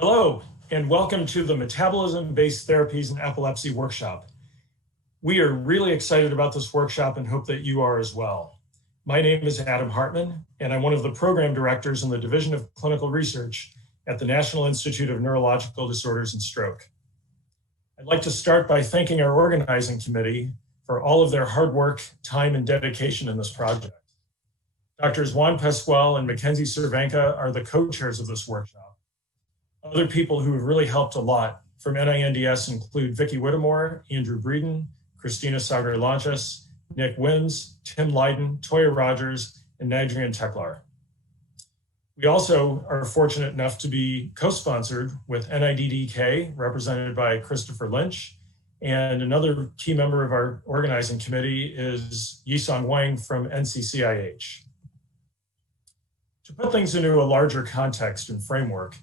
Hello, and welcome to the Metabolism-Based Therapies in Epilepsy workshop. We are really excited about this workshop and hope that you are as well. My name is Adam Hartman, and I'm one of the program directors in the Division of Clinical Research at the National Institute of Neurological Disorders and Stroke. I'd like to start by thanking our organizing committee for all of their hard work, time, and dedication in this project. Doctors Juan Pascual and Mackenzie Cervenka are the co-chairs of this workshop. Other people who have really helped a lot from NINDS include Vicki Whittemore, Andrew Breeden, Christina Sagar-Lanchas, Nick Wims, Tim Lydon, Toya Rogers, and Nadrian Teklar. We also are fortunate enough to be co-sponsored with NIDDK, represented by Christopher Lynch, and another key member of our organizing committee is Yisong Wang from NCCIH. To put things into a larger context and framework,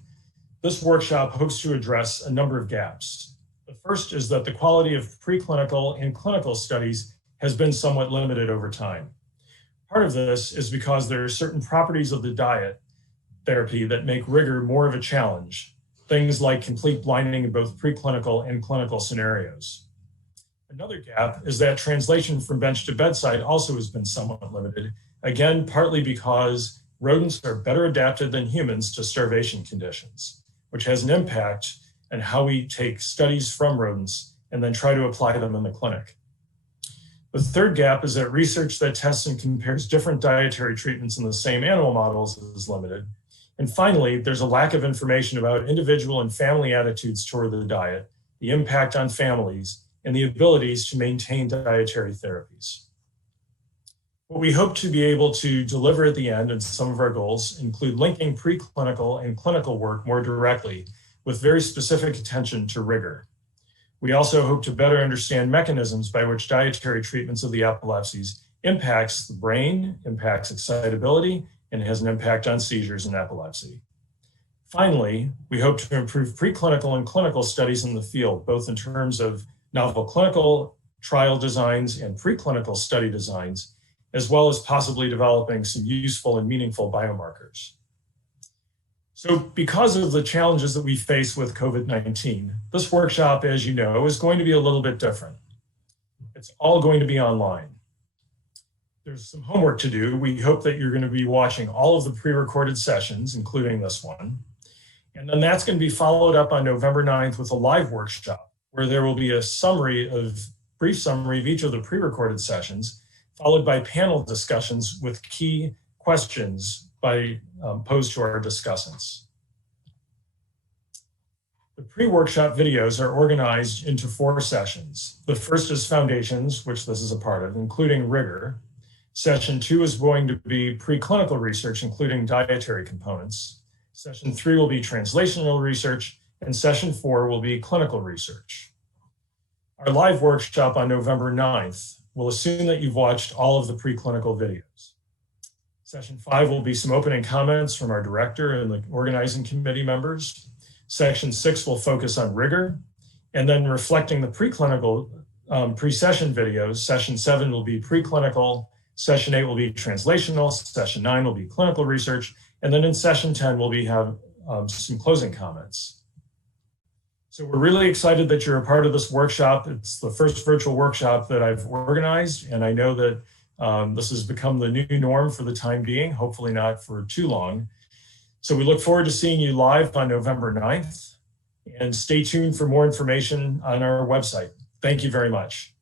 this workshop hopes to address a number of gaps. The first is that the quality of preclinical and clinical studies has been somewhat limited over time. Part of this is because there are certain properties of the diet therapy that make rigor more of a challenge, things like complete blinding in both preclinical and clinical scenarios. Another gap is that translation from bench to bedside also has been somewhat limited, again, partly because rodents are better adapted than humans to starvation conditions, which has an impact on how we take studies from rodents and then try to apply them in the clinic. The third gap is that research that tests and compares different dietary treatments in the same animal models is limited. And finally, there's a lack of information about individual and family attitudes toward the diet, the impact on families, and the abilities to maintain dietary therapies. What we hope to be able to deliver at the end, and some of our goals, include linking preclinical and clinical work more directly with very specific attention to rigor. We also hope to better understand mechanisms by which dietary treatments of the epilepsies impacts the brain, impacts excitability, and has an impact on seizures in epilepsy. Finally, we hope to improve preclinical and clinical studies in the field, both in terms of novel clinical trial designs and preclinical study designs, as well as possibly developing some useful and meaningful biomarkers. So because of the challenges that we face with COVID-19, this workshop, as you know, is going to be a little bit different. It's all going to be online. There's some homework to do. We hope that you're going to be watching all of the pre-recorded sessions, including this one. And then that's going to be followed up on November 9th with a live workshop where there will be a brief summary of each of the pre-recorded sessions, followed by panel discussions with key questions posed to our discussants. The pre-workshop videos are organized into 4 sessions. The first is Foundations, which this is a part of, including rigor. Session 2 is going to be preclinical research, including dietary components. Session 3 will be translational research, and Session 4 will be clinical research. Our live workshop on November 9th will assume that you've watched all of the preclinical videos. Session 5 will be some opening comments from our director and the organizing committee members. Section 6 will focus on rigor, and then reflecting the preclinical pre-session videos. Session 7 will be preclinical, Session 8 will be translational, Session 9 will be clinical research, and then in Session 10 we'll have some closing comments. So we're really excited that you're a part of this workshop. It's the first virtual workshop that I've organized, and I know that this has become the new norm for the time being, hopefully not for too long. So we look forward to seeing you live on November 9th, and stay tuned for more information on our website. Thank you very much.